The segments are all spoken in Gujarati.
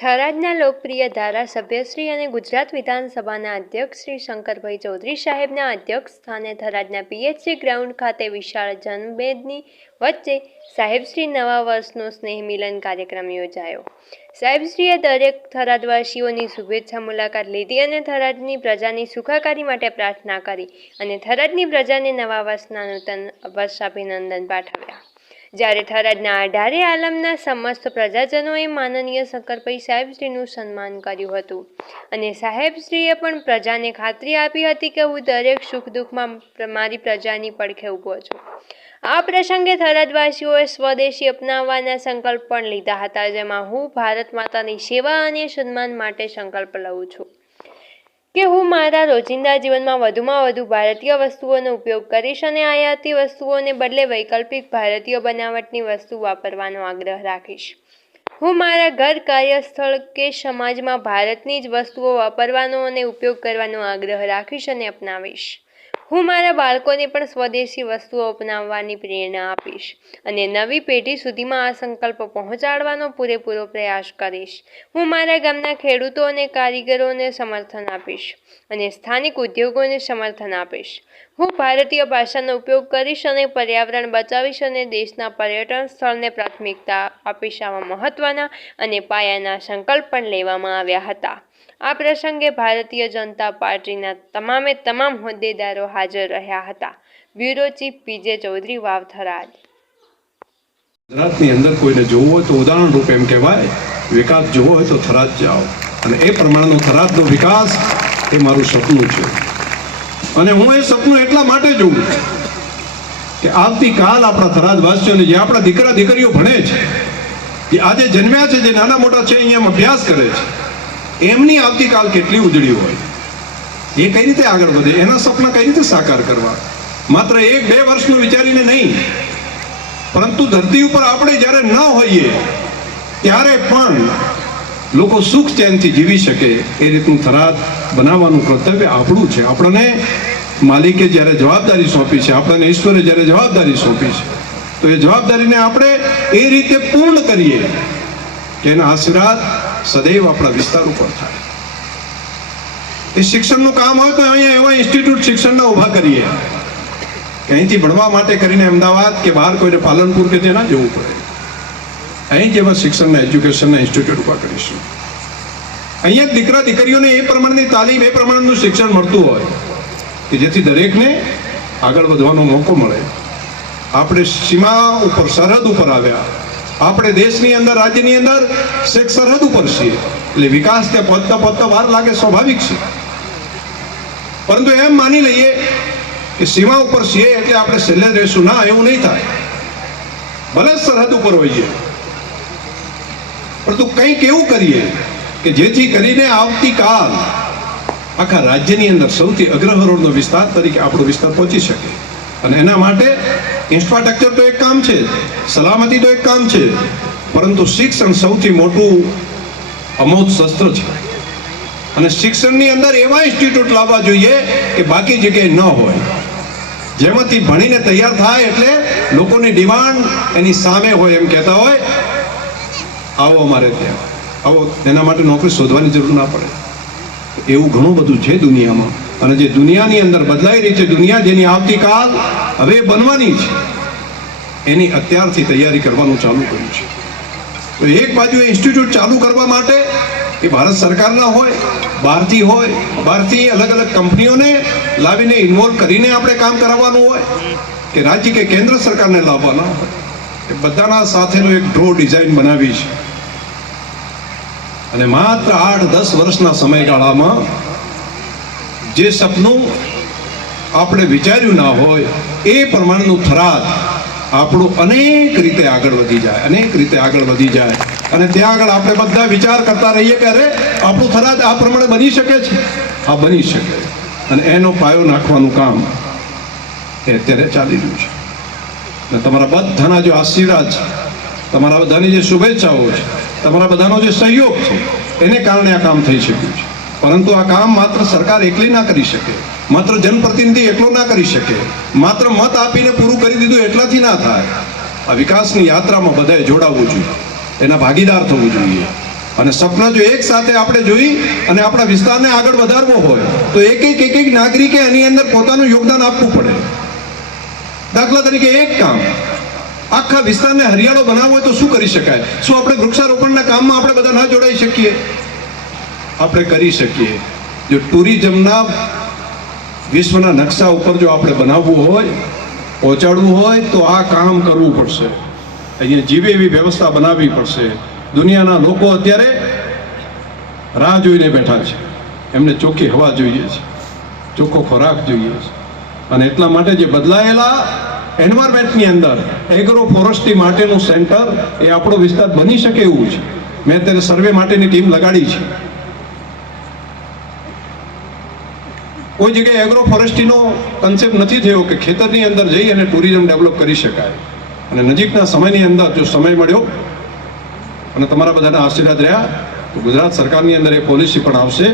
થરાદના લોકપ્રિય ધારાસભ્યશ્રી અને ગુજરાત વિધાનસભાના અધ્યક્ષ શ્રી શંકરભાઈ ચૌધરી સાહેબના અધ્યક્ષ સ્થાને થરાદના પીએચસી ગ્રાઉન્ડ ખાતે વિશાળ જનમેદની વચ્ચે સાહેબશ્રી નવા વર્ષનો સ્નેહ મિલન કાર્યક્રમ યોજાયો. સાહેબશ્રીએ દરેક થરાદવાસીઓની શુભેચ્છા મુલાકાત લીધી અને થરાદની પ્રજાની સુખાકારી માટે પ્રાર્થના કરી અને થરાદની પ્રજાને નવા વર્ષના નૂતન વર્ષાભિનંદન પાઠવ્યા. જ્યારે થરાદના અઢારે આલમના સમસ્ત પ્રજાજનોએ માનનીય શંકરભાઈ સાહેબશ્રીનું સન્માન કર્યું હતું. અને સાહેબશ્રીએ પણ પ્રજાને ખાતરી આપી હતી કે હું દરેક સુખ દુઃખમાં મારી પ્રજાની પડખે ઊભો છું. આ પ્રસંગે થરાદવાસીઓએ સ્વદેશી અપનાવવાના સંકલ્પ પણ લીધા હતા, જેમાં હું ભારત માતાની સેવા અને સન્માન માટે સંકલ્પ લઉં છું. કે હું મારા રોજિંદા જીવનમાં વધુમાં વધુ ભારતીય વસ્તુઓનો ઉપયોગ કરીશ અને આયાતી વસ્તુઓને બદલે વૈકલ્પિક ભારતીય બનાવટની વસ્તુ વાપરવાનો આગ્રહ રાખીશ. હું મારા ઘર, કાર્યસ્થળ કે સમાજમાં ભારતની જ વસ્તુઓ વાપરવાનો અને ઉપયોગ કરવાનો આગ્રહ રાખીશ અને અપનાવીશ. હું મારા બાળકોને પણ સ્વદેશી વસ્તુઓ અપનાવવાની પ્રેરણા આપીશ અને નવી પેઢી સુધીમાં આ સંકલ્પ પહોંચાડવાનો પૂરેપૂરો પ્રયાસ કરીશ. હું મારા ગામના ખેડૂતો અને કારીગરોને સમર્થન આપીશ અને સ્થાનિક ઉદ્યોગોને સમર્થન આપીશ. હું ભારતીય ભાષાનો ઉપયોગ કરીશ અને પર્યાવરણ બચાવીશ અને દેશના પર્યટન સ્થળને પ્રાથમિકતા આપીશ આવા મહત્ત્વના અને પાયાના સંકલ્પ પણ લેવામાં આવ્યા હતા. આ પ્રસંગે ભારતીય જનતા પાર્ટીના તમામે તમામ હોદ્દેદારો હાજર રહ્યા હતા. બ્યુરો ચીફ પીજે ચૌધરી વાવથરાજ. ગુજરાતની અંદર કોઈને જોવું હોય તો ઉદાહરણ રૂપે એમ કહેવાય, વિકાસ જોવો હોય તો થરાદ જાઓ. અને એ પ્રમાણનો થરાદનો વિકાસ એ મારું સપનું છે. અને હું એ સપનું એટલા માટે જોઉં કે આવતીકાલ આપણા થરાદવાસીઓને જે આપણા દીકરા દીકરીઓ ભણે છે, જે આજે જન્મ્યા છે, જે નાના મોટા છે, અહીંયા અભ્યાસ કરે છે એમની આવતીકાલ કેટલી ઉજળી હોય, એ કઈ રીતે આગળ વધે, એના સપના કઈ રીતે સાકાર કરવા? માત્ર એક બે વર્ષનું વિચારીને નહીં, પરંતુ ધરતી ઉપર આપણે જ્યારે ન હોઈએ, ત્યારે પણ લોકો સુખ ચેનથી જીવી શકે, એ રીતનું થરાદ બનાવવાનું કર્તવ્ય આપણું છે. આપણને માલિકે જ્યારે જવાબદારી સોંપી છે, આપણને ઈશ્વરે જ્યારે જવાબદારી સોંપી છે, તો એ જવાબદારીને આપણે એ રીતે પૂર્ણ કરીએ કે એના આશીર્વાદ સદૈવ આપણા વિસ્તાર ઉપર થાય. એ શિક્ષણનું કામ હોય તો અહીંયા એવા ઇન્સ્ટિટ્યૂટ શિક્ષણના ઊભા કરીએ. અહીંથી ભણવા માટે કરીને અમદાવાદ કે બહાર કોઈને પાલનપુર કે ત્યાં ના જવું પડે. અહીં જેવા શિક્ષણના એજ્યુકેશનના ઇન્સ્ટિટ્યૂટ ઊભા કરીશું. અહીંયા દીકરા, દીકરીઓને એ પ્રમાણની તાલીમ, એ પ્રમાણનું શિક્ષણ મળતું હોય કે જેથી દરેકને આગળ વધવાનો મોકો મળે. આપણે સીમા ઉપર, સરહદ ઉપર આવ્યા. આપણે દેશની અંદર, રાજ્યની અંદર શેખ સરહદ ઉપર છીએ. એટલે વિકાસ તે પત્ત પત્ત વાર લાગે, સ્વાભાવિક છે. પરંતુ એમ માની લઈએ કે સીમા ઉપર છીએ એટલે આપણે છેલ્લે રહીશું. ના, એવું નહીં થાય. ભલે સરહદ ઉપર હોઈએ પરંતુ કંઈક એવું કરીએ કે જેથી કરીને આવતીકાલ આખા રાજ્યની અંદર સૌથી અગ્રહરોળનો વિસ્તાર તરીકે આપણો વિસ્તાર પહોંચી શકે. અને એના માટે ઇન્ફ્રાસ્ટ્રક્ચર તો એક કામ છે, સલામતી તો એક કામ છે, પરંતુ શિક્ષણ સૌથી મોટું અમોધ શસ્ત્ર છે. અને શિક્ષણની અંદર એવા ઇન્સ્ટિટ્યૂટ લાવવા જોઈએ કે બાકી જગ્યાએ ન હોય. જેમાંથી ભણીને તૈયાર થાય એટલે લોકોની ડિમાન્ડ એની સામે હોય એમ કહેતા હોય, આવો અમારે ત્યાં. આવો એના માટે નોકરી શોધવાની જરૂર ના પડે. એવું ઘણું બધું છે દુનિયામાં. અને જે દુનિયાની અંદર બદલાઈ રહી છે, દુનિયા જેની આવતીકાલ હવે બનવાની છે એની અત્યારથી તૈયારી કરવાનું ચાલુ કર્યું છે. તો એક બાજુ ઇન્સ્ટિટ્યૂટ ચાલુ કરવા માટે એ ભારત સરકારના હોય, બહારથી હોય, બહારથી અલગ અલગ કંપનીઓને લાવીને ઇન્વોલ્વ કરીને આપણે કામ કરાવવાનું હોય, કે રાજ્ય કે કેન્દ્ર સરકારને લાવવાના હોય. એ બધાના સાથેનો એક ડ્રો ડિઝાઇન બનાવી છે. અને માત્ર આઠ દસ વર્ષના સમયગાળામાં જે સપનું આપણે વિચાર્યું ના હોય, એ પ્રમાણનું થરાદ આપણું અનેક રીતે આગળ વધી જાય, અનેક રીતે આગળ વધી જાય. અને ત્યાં આગળ આપણે બધા વિચાર કરતા રહીએ કે અરે, આપણું થરાદ આ પ્રમાણે બની શકે છે? આ બની શકે. અને એનો પાયો નાખવાનું કામ એ અત્યારે ચાલી રહ્યું છે. અને તમારા બધાના જે આશીર્વાદ છે, તમારા બધાની જે શુભેચ્છાઓ છે, તમારા બધાનો જે સહયોગ છે, એને કારણે આ કામ થઈ શક્યું છે. પરંતુ આ કામ માત્ર સરકાર એકલી ના કરી શકે. માત્ર જનપ્રતિનિધિ એકલો ના કરી શકે. માત્ર મત આપીને પૂરું કરી દીધું એટલાથી ના થાય. આ વિકાસની યાત્રામાં બધાએ જોડાવવું જોઈએ. એના ભાગીદાર થવું જોઈએ. અને સપના જો એક સાથે આપણે જોઈ અને આપણા વિસ્તારને આગળ વધારવો હોય, તો એક એક એક એક નાગરિકે એની અંદર પોતાનું યોગદાન આપવું પડે. દાખલા તરીકે એક કામ. આખા વિસ્તારને હરિયાળો બનાવવો હોય તો શું કરી શકાય? શું આપણે વૃક્ષારોપણના કામમાં આપણે બધા ના જોડાઈ શકીએ? આપણે કરી શકીએ. જો ટુરિઝમના વિશ્વના નકશા ઉપર જો આપણે બનાવવું હોય, પહોંચાડવું હોય, તો આ કામ કરવું પડશે. અહીંયા જીવે એવી વ્યવસ્થા બનાવવી પડશે. દુનિયાના લોકો અત્યારે રાહ જોઈને બેઠા છે. એમને ચોખ્ખી હવા જોઈએ છે. ચોખ્ખો ખોરાક જોઈએ છે. અને એટલા માટે જે બદલાયેલા એન્વાયરમેન્ટની અંદર એગ્રો ફોરેસ્ટ્રી માટેનું સેન્ટર એ આપણો વિસ્તાર બની શકે એવું છે. મેં અત્યારે સર્વે માટેની ટીમ લગાડી છે. કોઈ જગ્યાએ એગ્રો ફોરેસ્ટ્રીનો કન્સેપ્ટ નથી થયો કે ખેતરની અંદર જઈ અને ટુરિઝમ ડેવલપ કરી શકાય. અને નજીકના સમયની અંદર જો સમય મળ્યો અને તમારા બધાના આશીર્વાદ રહ્યા, તો ગુજરાત સરકારની અંદર એ પોલિસી પણ આવશે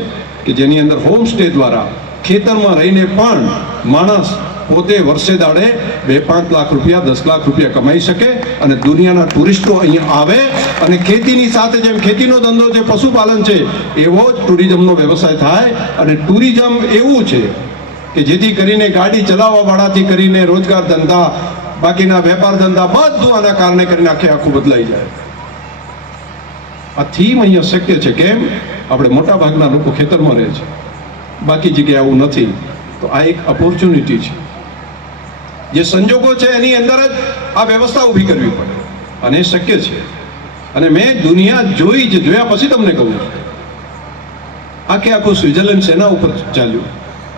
કે જેની અંદર હોમ સ્ટે દ્વારા ખેતરમાં રહીને પણ માણસ પોતે વર્ષે દાડે બે પાંચ લાખ રૂપિયા, દસ લાખ રૂપિયા કમાઈ શકે અને દુનિયાના ટુરિસ્ટો અહીંયા આવે અને ખેતીની સાથે જેમ ખેતીનો ધંધો છે પશુપાલન છે, એવો જ ટુરિઝમનો વ્યવસાય થાય અને ટુરિઝમ એવું છે કે જેથી કરીને ગાડી ચલાવવાવાળાથી કરીને રોજગાર ધંધા, બાકીના વેપાર ધંધા બધું આના કારણે કરીને આખે આખું બદલાઈ જાય. આ થીમ અહીંયા શક્ય છે કેમ? આપણે મોટા ભાગના લોકો ખેતરમાં રહે છે. બાકી જગ્યાએ આવું નથી. તો આ એક ઓપોર્ચ્યુનિટી છે. જે સંજોગો છે એની અંદર જ આ વ્યવસ્થા ઊભી કરવી પડે. અને એ શક્ય છે. અને મેં દુનિયા જોઈ જ જોયા પછી તમને કહું આખે આખું સ્વિટરલેન્ડ સેના ઉપર ચાલ્યું.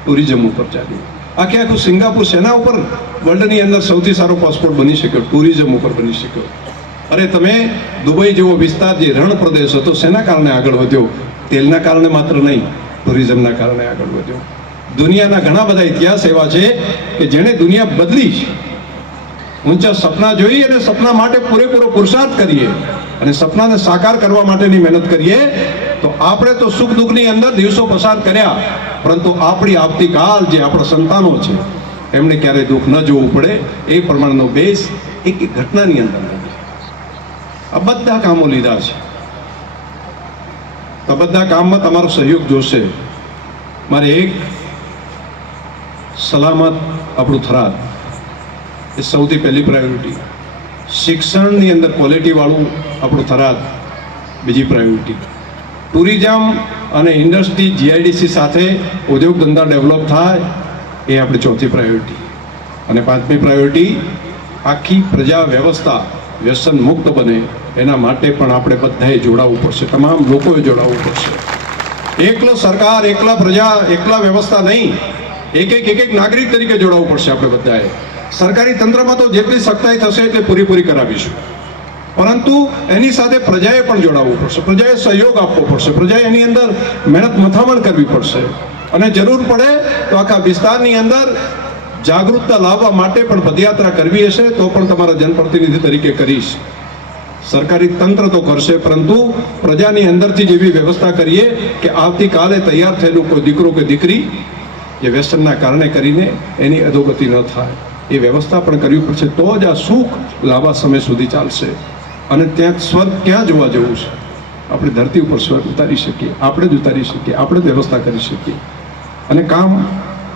ટુરિઝમ ઉપર ચાલ્યું. આખે આખું સિંગાપુર સેના ઉપર વર્લ્ડની અંદર સૌથી સારો પાસપોર્ટ બની શક્યો. ટુરિઝમ ઉપર બની શક્યો. અરે તમે દુબઈ જેવો વિસ્તાર જે રણ પ્રદેશ હતો શેના કારણે આગળ વધ્યો. તેલના કારણે માત્ર નહીં, ટુરિઝમના કારણે આગળ વધ્યો. દુનિયાના ઘણા બધા ઇતિહાસ એવા છે કે જેણે દુનિયા બદલી છે. ઊંચા સપના જોઈ અને સપના માટે પૂરેપૂરો પુરુષાર્થ કરીએ અને સપનાને સાકાર કરવા માટેની મહેનત કરીએ, તો આપણે તો સુખ દુઃખની અંદર દિવસો પસાર કર્યા, પરંતુ આપણી આવતીકાલ જે આપણા સંતાનો છે, એમને ક્યારેય દુઃખ ન જોવું પડે, એ પ્રમાણનો બેઝ એક એક ઘટનાની અંદર આ બધા કામો લીધા છે. આ બધા કામમાં તમારો સહયોગ જોશે. મારે એક સલામત આપણું થરાદ એ સૌથી પહેલી પ્રાયોરિટી શિક્ષણની અંદર ક્વોલિટીવાળું આપણું થરાદ બીજી પ્રાયોરિટી ટુરિઝમ અને ઇન્ડસ્ટ્રી જીઆઈડીસી સાથે ઉદ્યોગ ધંધા ડેવલપ થાય એ આપણી ચોથી પ્રાયોરિટી અને પાંચમી પ્રાયોરિટી આખી પ્રજા વ્યવસ્થા વ્યસન મુક્ત બને એના માટે પણ આપણે બધાએ જોડાવવું પડશે. તમામ લોકોએ જોડાવવું પડશે. એકલો સરકાર, એકલા પ્રજા, એકલા વ્યવસ્થા નહીં. એક એક એક એક નાગરિક તરીકે જોડાવવું પડશે આપણે બધાએ. સરકારી તંત્રમાં તો જેટલી સખ્તાઈ થશે એટલે પૂરીપૂરી કરાવીશું. પરંતુ એની સાથે પ્રજાએ પણ જોડાવવું પડશે. પ્રજાએ સહયોગ આપવો પડશે. પ્રજાએ એની અંદર મહેનત મથામણ કરવી પડશે. અને જરૂર પડે તો આખા વિસ્તારની અંદર જાગૃતતા લાવવા માટે પણ પદયાત્રા કરવી હશે, તો પણ તમારા જનપ્રતિનિધિ તરીકે કરીશ. સરકારી તંત્ર તો કરશે, પરંતુ પ્રજાની અંદરથી જ એવી વ્યવસ્થા કરીએ કે આવતીકાલે તૈયાર થયેલું કોઈ દીકરો કે દીકરી જે વ્યસનના કારણે કરીને એની અધોગતિ ન થાય. એ વ્યવસ્થા પણ કરવી પડશે તો જ આ સુખ લાંબા સમય સુધી ચાલશે. અને ત્યાં સ્વર્ગ ક્યાં જોવા જવું છે? આપણે ધરતી ઉપર સ્વર્ગ ઉતારી શકીએ, આપણે જ ઉતારી શકીએ, આપણે જ વ્યવસ્થા કરી શકીએ. અને કામ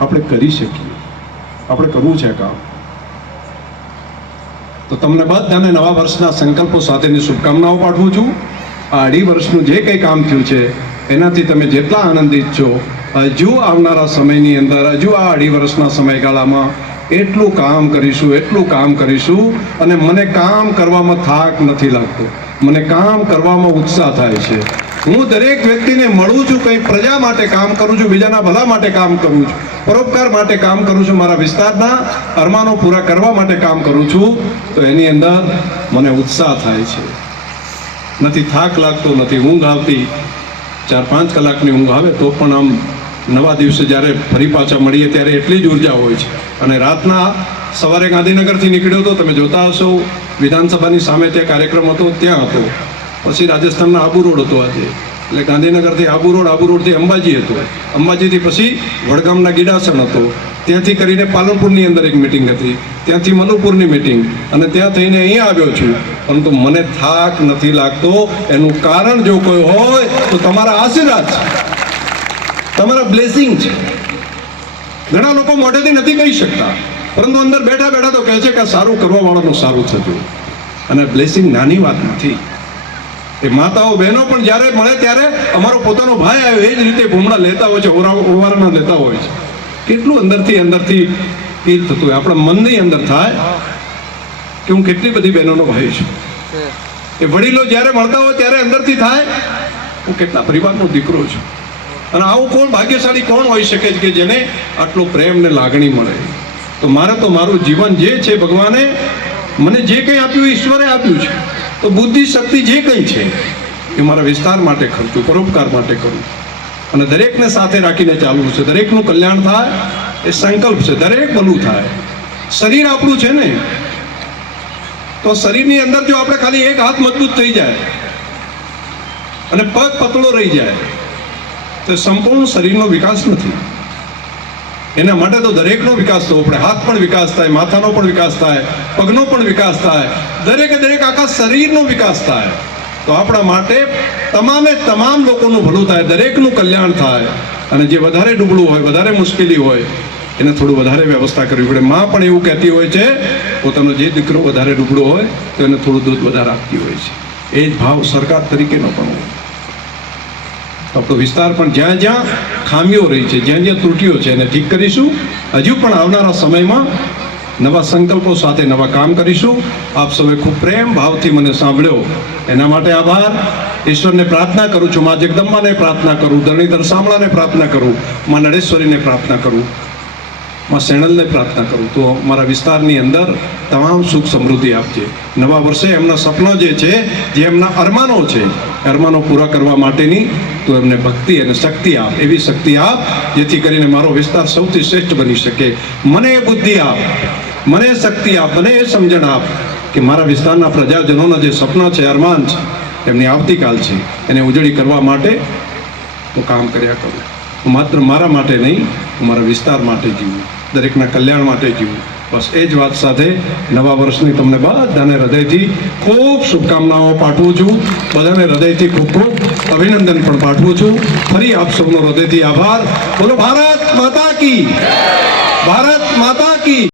આપણે કરી શકીએ. આપણે કરવું છે કામ. તો તમને બધાને નવા વર્ષના સંકલ્પો સાથેની શુભકામનાઓ પાઠવું છું. આ અઢી વર્ષનું જે કંઈ કામ થયું છે, એનાથી તમે જેટલા આનંદિત છો હજુ આવનારા સમયની અંદર, હજુ આ અઢી વર્ષના સમયગાળામાં એટલું કામ કરીશું, એટલું કામ કરીશું અને મને કામ કરવામાં થાક નથી લાગતો. મને કામ કરવામાં ઉત્સાહ થાય છે. હું દરેક વ્યક્તિને મળું છું કંઈ પ્રજા માટે કામ કરું છું, બીજાના ભલા માટે કામ કરું છું, પરોપકાર માટે કામ કરું છું, મારા વિસ્તારના અરમાનો પૂરા કરવા માટે કામ કરું છું, તો એની અંદર મને ઉત્સાહ થાય છે. નથી થાક લાગતો, નથી ઊંઘ આવતી. ચાર પાંચ કલાકની ઊંઘ આવે તો પણ આમ નવા દિવસે જ્યારે ફરી પાછા મળીએ ત્યારે એટલી જ ઊર્જા હોય છે. અને રાતના સવારે ગાંધીનગરથી નીકળ્યો હતો તમે જોતા હશો, વિધાનસભાની સામે ત્યાં કાર્યક્રમ હતો, ત્યાં હતો. પછી રાજસ્થાનના આબુ રોડ હતો આજે. એટલે ગાંધીનગરથી આબુ રોડ, આબુ રોડથી અંબાજી હતો. અંબાજીથી પછી વડગામના ગીડાસણ હતો. ત્યાંથી કરીને પાલનપુરની અંદર એક મિટિંગ હતી. ત્યાંથી મનુપુરની મિટિંગ અને ત્યાં થઈને અહીંયા આવ્યો છું. પરંતુ મને થાક નથી લાગતો. એનું કારણ જો કોઈ હોય, તો તમારા આશીર્વાદ છે. તમારા બ્લેસિંગ છે. ઘણા લોકો મોઢેથી નથી કહી શકતા. પરંતુ અંદર બેઠા બેઠા તો કહે છે કે સારું કરવા વાળાનું સારું થતું અને બ્લેસિંગ નાની વાત નથી. એ માતાઓ બહેનો પણ જ્યારે મળે ત્યારે અમારો પોતાનો ભાઈ આવ્યો એ જ રીતે ભૂમડા લેતા હોય છે ઓરા ઓવારણા લેતા હોય છે. કેટલું અંદરથી અંદરથી ફીલ થતું હોય. આપણા મનની અંદર થાય કે હું કેટલી બધી બહેનોનો ભાઈ છું. એ વડીલો જ્યારે મળતા હોય ત્યારે અંદરથી થાય હું કેટલા પરિવારનો દીકરો છું. અને આવું કોણ ભાગ્યશાળી કોણ હોઈ શકે છે કે જેને આટલો પ્રેમ ને લાગણી મળે? તો મારે તો મારું જીવન જે છે ભગવાને મને જે કંઈ આપ્યું ઈશ્વરે આપ્યું છે. તો બુદ્ધિ શક્તિ જે કંઈ છે એ મારા વિસ્તાર માટે ખર્ચું પરોપકાર માટે કરું અને દરેકને સાથે રાખીને ચાલવું છે. દરેકનું કલ્યાણ થાય, એ સંકલ્પ છે. દરેક ભલું થાય. શરીર આપણું છે ને? તો શરીરની અંદર જો આપણે ખાલી એક હાથ મજબૂત થઈ જાય અને પગ પતળો રહી જાય તો સંપૂર્ણ શરીરનો વિકાસ નથી. એના માટે તો દરેકનો વિકાસ થવો પડે. હાથ પણ વિકાસ થાય, માથાનો પણ વિકાસ થાય, પગનો પણ વિકાસ થાય. દરેકે દરેક આખા શરીરનો વિકાસ થાય. તો આપણા માટે તમામે તમામ લોકોનું ભલું થાય, દરેકનું કલ્યાણ થાય. અને જે વધારે ડૂબળું હોય, વધારે મુશ્કેલી હોય, એને થોડું વધારે વ્યવસ્થા કરવી પડે. માં પણ એવું કહેતી હોય છે, પોતાનો જે દીકરો વધારે ડૂબળો હોય, તો એને થોડું દૂધ વધારે આપતી હોય છે. એ જ ભાવ સરકાર તરીકેનો પણ હોય. આપણો વિસ્તાર પણ જ્યાં જ્યાં ખામીઓ રહી છે, જ્યાં જ્યાં ત્રુટીઓ છે એને ઠીક કરીશું. હજુ પણ આવનારા સમયમાં નવા સંકલ્પો સાથે નવા કામ કરીશું. આપ સૌએ ખૂબ પ્રેમ ભાવથી મને સાંભળ્યો. એના માટે આભાર. ઈશ્વરને પ્રાર્થના કરું છું. મા જગદંબાને પ્રાર્થના કરું. ધરણીધર સાંભળાને પ્રાર્થના કરું. મા નડેશ્વરીને પ્રાર્થના કરું. માં સેણલને પ્રાર્થના કરું. તો મારા વિસ્તારની અંદર તમામ સુખ સમૃદ્ધિ આપજે. નવા વર્ષે એમના સપનો જે છે, જે એમના અરમાનો છે અરમાનો પૂરા કરવા માટેની તો એમને ભક્તિ અને શક્તિ આપ, એવી શક્તિ આપ, જેથી કરીને મારો વિસ્તાર સૌથી શ્રેષ્ઠ બની શકે. મને એ બુદ્ધિ આપ, મને શક્તિ આપ, મને એ સમજણ આપ કે મારા વિસ્તારના પ્રજાજનોના જે સપના છે, અરમાન છે, એમની આવતીકાલ છે. એને ઉજળી કરવા માટે હું કામ કર્યા કરું. માત્ર મારા માટે નહીં મારા વિસ્તાર માટે જીવું. દરેકના કલ્યાણ માટે જીવું. બસ એ જ વાત સાથે નવા વર્ષની તમને બધાને હૃદયથી ખૂબ શુભકામનાઓ પાઠવું છું. બધાને હૃદયથી ખૂબ ખૂબ અભિનંદન પણ પાઠવું છું. ફરી આપ સૌનો હૃદયથી આભાર. બોલો, ભારત માતા કી. ભારત માતા કી.